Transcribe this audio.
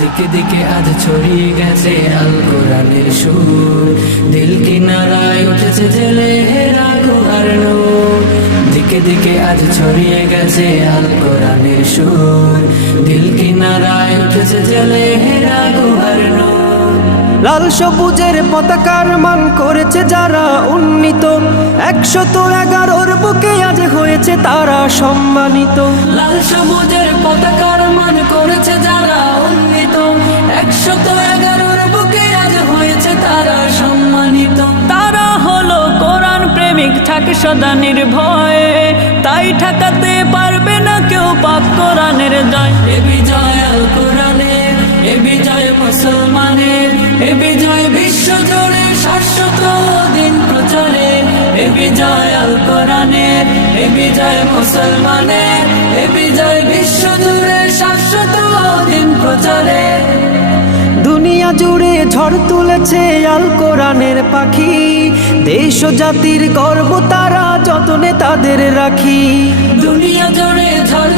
দিকে দিকে আজ ছড়িয়ে গেছে আল কোরআনের সুর, দিল কিনারায় উঠেছে জেলে হেরা গুহার নূর। দিকে দিকে আজ ছড়িয়ে গেছে আল কোরআনের সুর, দিল কিনারায় উঠেছে জেলে হেরা গুহার নূর। লাল সবুজের পতাকার মান করেছে যারা উন্নীত, 111 বুকে আজ হয়েছে তারা সম্মানিত। লাল সবুজের পতাকার মান করেছে যারা উন্নীত, 111 বুকে আজ হয়েছে তারা সম্মানিত। তারা হলো কোরআন প্রেমিক, থাকে সদা নির্ভয়ে, তাই ঠেকাতে পারবে না কেউ পাক কোরআনের জয়। এ বিজয় আল কোরআনের, এ বিজয় মুসলমানের, এ বিজয় বিশ্ব জুড়ে শাশ্বত দিন প্রচারে। এ বিজয় আল কোরআনের, এ বিজয় মুসলমানের, এ বিজয় বিশ্ব জুড়ে শাশ্বত দিন প্রচারে। দুনিয়া জুড়ে ঝড় তুলেছে আল কোরআনের পাখি, দেশ ও জাতির গর্ব তারা যতনে তাদের রাখি। দুনিয়া জুড়ে ঝড়